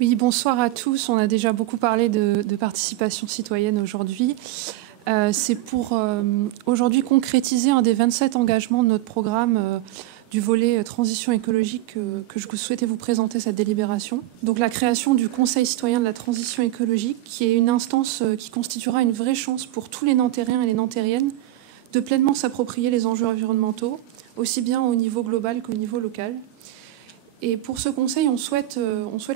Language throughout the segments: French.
Oui, bonsoir à tous. On a déjà beaucoup parlé de participation citoyenne aujourd'hui. C'est pour aujourd'hui concrétiser un des 27 engagements de notre programme du volet transition écologique que je souhaitais vous présenter cette délibération. Donc la création du Conseil citoyen de la transition écologique, qui est une instance qui constituera une vraie chance pour tous les Nanterriens et les Nantériennes de pleinement s'approprier les enjeux environnementaux, aussi bien au niveau global qu'au niveau local. Et pour ce conseil, on souhaite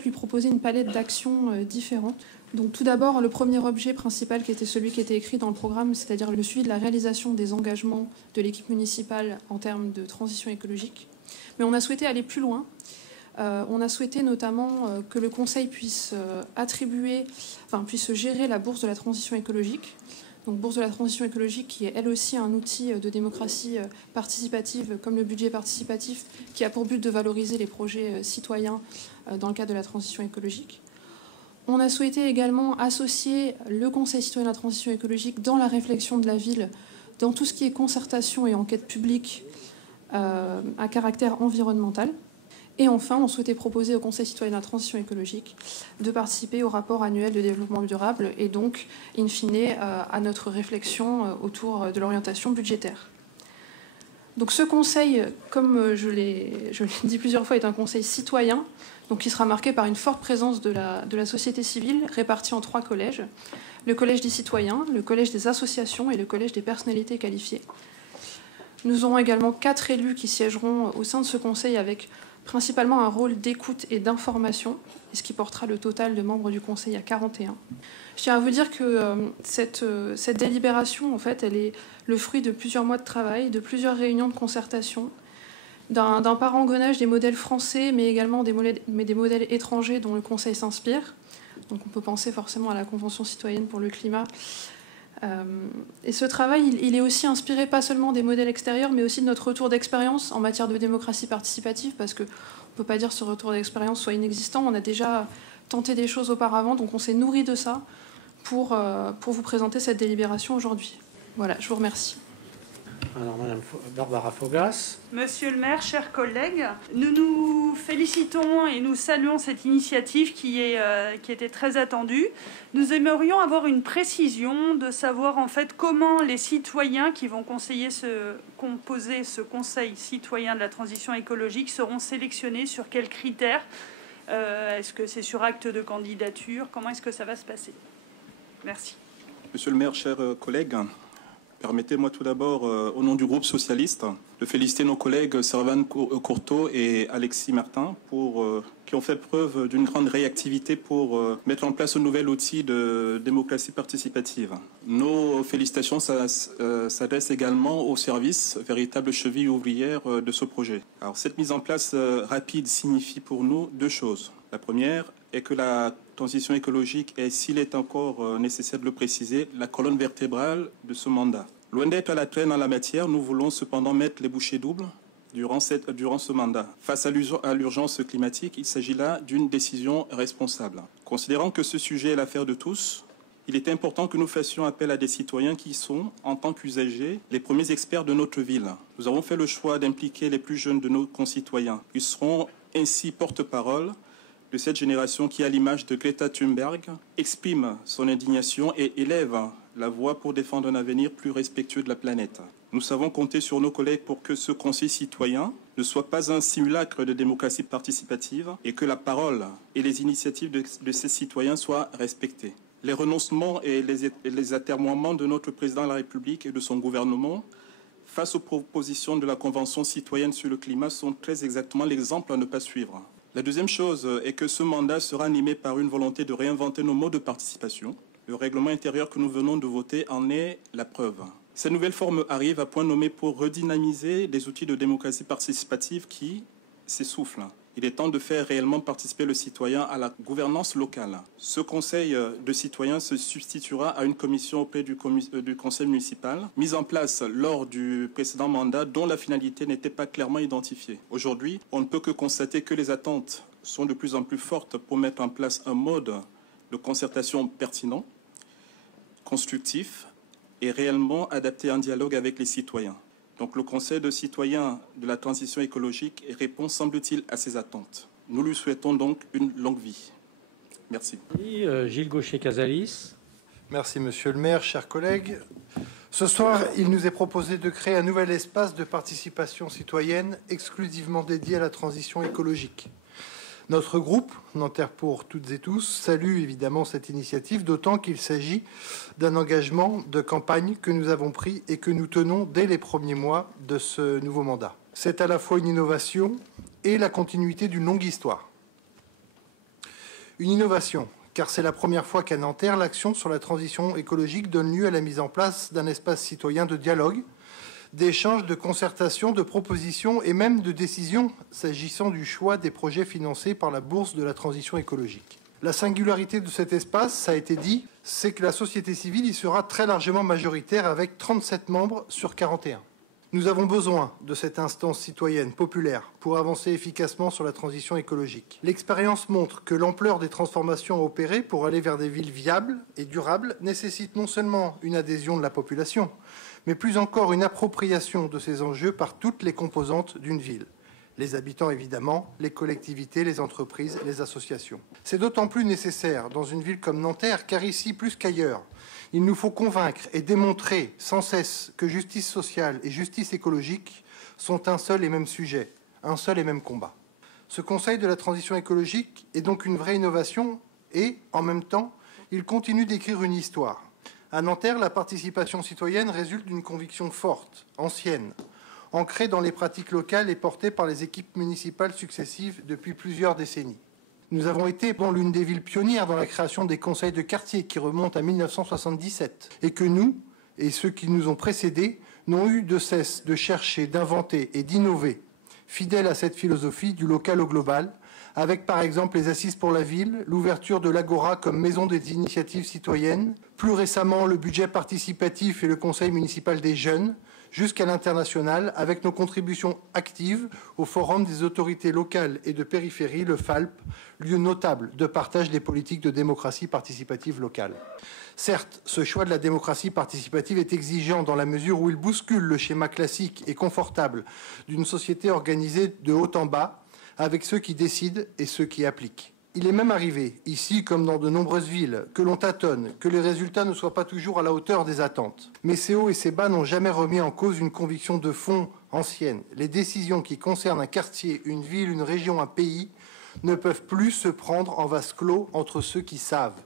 lui proposer une palette d'actions différentes. Donc tout d'abord, le premier objet principal qui était celui qui était écrit dans le programme, c'est-à-dire le suivi de la réalisation des engagements de l'équipe municipale en termes de transition écologique. Mais on a souhaité aller plus loin. On a souhaité notamment que le conseil puisse puisse gérer la bourse de la transition écologique. Donc bourse de la transition écologique qui est elle aussi un outil de démocratie participative comme le budget participatif qui a pour but de valoriser les projets citoyens dans le cadre de la transition écologique. On a souhaité également associer le Conseil citoyen de la transition écologique dans la réflexion de la ville, dans tout ce qui est concertation et enquête publique à caractère environnemental. Et enfin, on souhaitait proposer au Conseil citoyen de la transition écologique de participer au rapport annuel de développement durable et donc, in fine, à notre réflexion autour de l'orientation budgétaire. Donc ce conseil, comme je l'ai dit plusieurs fois, est un conseil citoyen, donc qui sera marqué par une forte présence de la société civile, répartie en 3 collèges. Le collège des citoyens, le collège des associations et le collège des personnalités qualifiées. Nous aurons également 4 élus qui siégeront au sein de ce conseil avec principalement un rôle d'écoute et d'information, ce qui portera le total de membres du Conseil à 41. Je tiens à vous dire que cette délibération, en fait, elle est le fruit de plusieurs mois de travail, de plusieurs réunions de concertation, d'un parangonnage des modèles français, mais également des modèles étrangers dont le Conseil s'inspire. Donc on peut penser forcément à la Convention citoyenne pour le climat. Et ce travail, il est aussi inspiré pas seulement des modèles extérieurs, mais aussi de notre retour d'expérience en matière de démocratie participative, parce qu'on ne peut pas dire que ce retour d'expérience soit inexistant. On a déjà tenté des choses auparavant, donc on s'est nourri de ça pour vous présenter cette délibération aujourd'hui. Voilà, je vous remercie. Alors, Madame Barbara Faugas. Monsieur le maire, chers collègues, nous nous félicitons et nous saluons cette initiative qui était très attendue. Nous aimerions avoir une précision de savoir en fait comment les citoyens qui vont composer ce Conseil citoyen de la transition écologique seront sélectionnés, sur quels critères. Est-ce que c'est sur acte de candidature? Comment est-ce que ça va se passer? Merci. Monsieur le maire, chers collègues, permettez-moi tout d'abord, au nom du groupe socialiste, de féliciter nos collègues Servan Courteau et Alexis Martin qui ont fait preuve d'une grande réactivité pour mettre en place un nouvel outil de démocratie participative. Nos félicitations s'adressent également au service, véritable cheville ouvrière de ce projet. Alors, cette mise en place rapide signifie pour nous 2 choses. La première est que la transition écologique est, s'il est encore nécessaire de le préciser, la colonne vertébrale de ce mandat. Loin d'être à la traîne en la matière, nous voulons cependant mettre les bouchées doubles durant ce mandat. Face à l'urgence climatique, il s'agit là d'une décision responsable. Considérant que ce sujet est l'affaire de tous, il est important que nous fassions appel à des citoyens qui sont, en tant qu'usagers, les premiers experts de notre ville. Nous avons fait le choix d'impliquer les plus jeunes de nos concitoyens. Ils seront ainsi porte-parole de cette génération qui, à l'image de Greta Thunberg, exprime son indignation et élève la voix pour défendre un avenir plus respectueux de la planète. Nous savons compter sur nos collègues pour que ce Conseil citoyen ne soit pas un simulacre de démocratie participative et que la parole et les initiatives de ces citoyens soient respectées. Les renoncements et les atermoiements de notre président de la République et de son gouvernement face aux propositions de la Convention citoyenne sur le climat sont très exactement l'exemple à ne pas suivre. La deuxième chose est que ce mandat sera animé par une volonté de réinventer nos modes de participation. Le règlement intérieur que nous venons de voter en est la preuve. Cette nouvelle forme arrive à point nommé pour redynamiser des outils de démocratie participative qui s'essoufflent. Il est temps de faire réellement participer le citoyen à la gouvernance locale. Ce conseil de citoyens se substituera à une commission auprès du conseil municipal, mise en place lors du précédent mandat dont la finalité n'était pas clairement identifiée. Aujourd'hui, on ne peut que constater que les attentes sont de plus en plus fortes pour mettre en place un mode de concertation pertinent, constructif et réellement adapté en dialogue avec les citoyens. Donc le Conseil de citoyens de la transition écologique répond, semble-t-il, à ces attentes. Nous lui souhaitons donc une longue vie. Merci. Gilles Gaucher-Casalis. Merci Monsieur le maire, chers collègues. Ce soir, il nous est proposé de créer un nouvel espace de participation citoyenne exclusivement dédié à la transition écologique. Notre groupe, Nanterre pour toutes et tous, salue évidemment cette initiative, d'autant qu'il s'agit d'un engagement de campagne que nous avons pris et que nous tenons dès les premiers mois de ce nouveau mandat. C'est à la fois une innovation et la continuité d'une longue histoire. Une innovation, car c'est la première fois qu'à Nanterre, l'action sur la transition écologique donne lieu à la mise en place d'un espace citoyen de dialogue, d'échanges, de concertation, de propositions et même de décisions s'agissant du choix des projets financés par la Bourse de la transition écologique. La singularité de cet espace, ça a été dit, c'est que la société civile y sera très largement majoritaire avec 37 membres sur 41. Nous avons besoin de cette instance citoyenne populaire pour avancer efficacement sur la transition écologique. L'expérience montre que l'ampleur des transformations à opérer pour aller vers des villes viables et durables nécessite non seulement une adhésion de la population, mais plus encore une appropriation de ces enjeux par toutes les composantes d'une ville. Les habitants, évidemment, les collectivités, les entreprises, les associations. C'est d'autant plus nécessaire dans une ville comme Nanterre, car ici, plus qu'ailleurs, il nous faut convaincre et démontrer sans cesse que justice sociale et justice écologique sont un seul et même sujet, un seul et même combat. Ce Conseil de la transition écologique est donc une vraie innovation et, en même temps, il continue d'écrire une histoire. À Nanterre, la participation citoyenne résulte d'une conviction forte, ancienne, ancrée dans les pratiques locales et portée par les équipes municipales successives depuis plusieurs décennies. Nous avons été l'une des villes pionnières dans la création des conseils de quartier qui remontent à 1977 et que nous, et ceux qui nous ont précédés, n'ont eu de cesse de chercher, d'inventer et d'innover, fidèles à cette philosophie du local au global, avec par exemple les Assises pour la ville, l'ouverture de l'Agora comme maison des initiatives citoyennes, plus récemment le budget participatif et le conseil municipal des jeunes, jusqu'à l'international, avec nos contributions actives au Forum des autorités locales et de périphérie, le FALP, lieu notable de partage des politiques de démocratie participative locale. Certes, ce choix de la démocratie participative est exigeant dans la mesure où il bouscule le schéma classique et confortable d'une société organisée de haut en bas, avec ceux qui décident et ceux qui appliquent. Il est même arrivé, ici comme dans de nombreuses villes, que l'on tâtonne, que les résultats ne soient pas toujours à la hauteur des attentes. Mais ces hauts et ces bas n'ont jamais remis en cause une conviction de fond ancienne. Les décisions qui concernent un quartier, une ville, une région, un pays ne peuvent plus se prendre en vase clos entre ceux qui savent.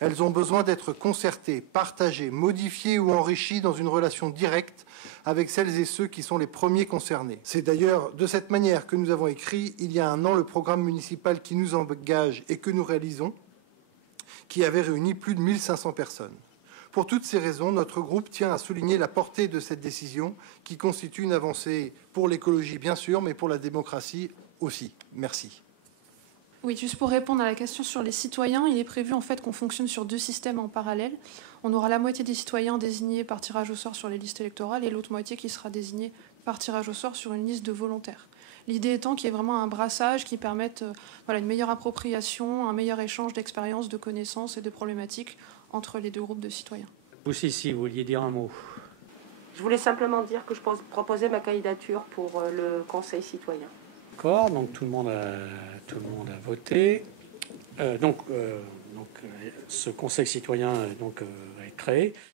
Elles ont besoin d'être concertées, partagées, modifiées ou enrichies dans une relation directe avec celles et ceux qui sont les premiers concernés. C'est d'ailleurs de cette manière que nous avons écrit, il y a un an, le programme municipal qui nous engage et que nous réalisons, qui avait réuni plus de 1500 personnes. Pour toutes ces raisons, notre groupe tient à souligner la portée de cette décision qui constitue une avancée pour l'écologie, bien sûr, mais pour la démocratie aussi. Merci. Oui, juste pour répondre à la question sur les citoyens, il est prévu en fait qu'on fonctionne sur 2 systèmes en parallèle. On aura la moitié des citoyens désignés par tirage au sort sur les listes électorales et l'autre moitié qui sera désignée par tirage au sort sur une liste de volontaires. L'idée étant qu'il y ait vraiment un brassage qui permette une meilleure appropriation, un meilleur échange d'expériences, de connaissances et de problématiques entre les 2 groupes de citoyens. Vous ici, vous vouliez dire un mot? Je voulais simplement dire que je proposais ma candidature pour le Conseil citoyen. D'accord, donc tout le monde a voté. Ce Conseil citoyen va être créé.